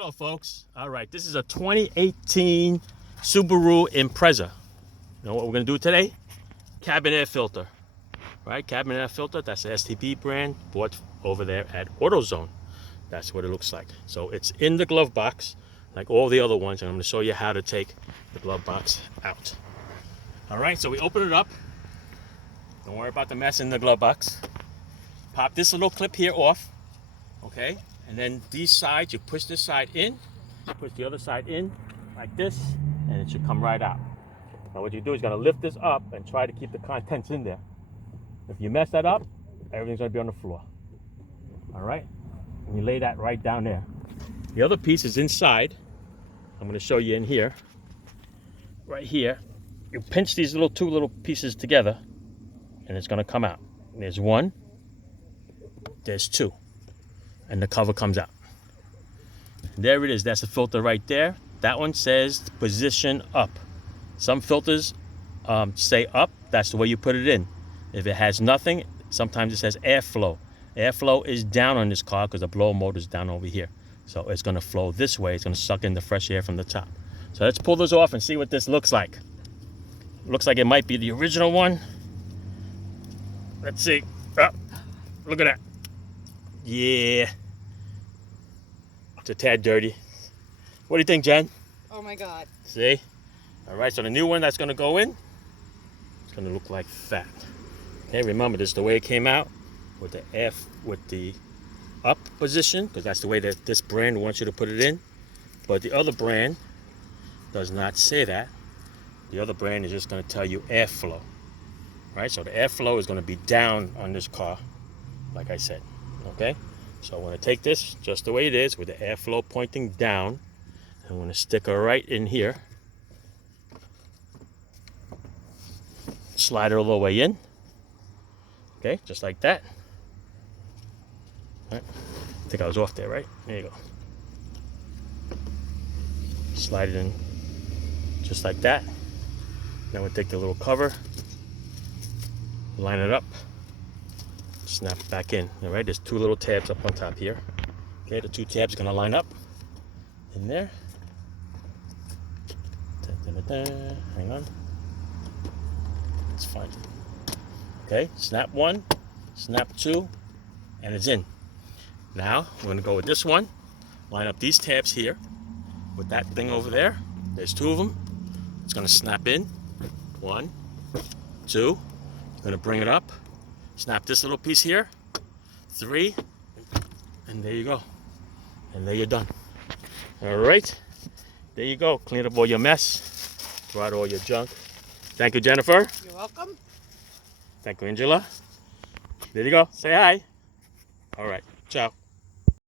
Hello folks. All right, this is a 2018 Subaru Impreza. You know what we're gonna do today? Cabin air filter. Right, cabin air filter, that's the STP brand, bought over there at AutoZone. That's what it looks like. So it's in the glove box, like all the other ones, and I'm gonna show you how to take the glove box out. All right, so we open it up. Don't worry about the mess in the glove box. Pop this little clip here off, okay? And then these sides, you push this side in, push the other side in, like this, and it should come right out. Now what you do is you're gonna lift this up and try to keep the contents in there. If you mess that up, everything's gonna be on the floor. All right? And you lay that right down there. The other piece is inside. I'm gonna show you in here. Right here, you pinch these two little pieces together, and it's gonna come out. And there's one, there's two, and the cover comes out. There it is, that's the filter right there. That one says position up. Some filters say up, that's the way you put it in. If it has nothing, sometimes it says airflow. Airflow is down on this car because the blower motor is down over here. So it's gonna flow this way, it's gonna suck in the fresh air from the top. So let's pull this off and see what this looks like. Looks like it might be the original one. Let's see. Oh, look at that. Yeah. It's a tad dirty. What do you think, Jen? Oh my God. See? All right, so the new one that's gonna go in, it's gonna look like that. Okay, remember this is the way it came out with the up position, because that's the way that this brand wants you to put it in. But the other brand does not say that. The other brand is just gonna tell you airflow. Right, so the airflow is gonna be down on this car, like I said. Okay, so I'm gonna take this just the way it is with the airflow pointing down. I'm gonna stick her right in here. Slide her a little way in. Okay, just like that. All right. I think I was off there, right? There you go. Slide it in just like that. Then we'll take the little cover, line it up, snap it back in. All right, there's two little tabs up on top here. Okay, the two tabs are gonna line up in there. Hang on. It's fine. Okay, snap one, snap two, and it's in. Now, we're gonna go with this one. Line up these tabs here with that thing over there. There's two of them. It's gonna snap in. One, two. Gonna bring it up. Snap this little piece here. Three, and there you go. And there you're done. All right, there you go. Clean up all your mess. Throw out all your junk. Thank you, Jennifer. You're welcome. Thank you, Angela. There you go. Say hi. All right. Ciao.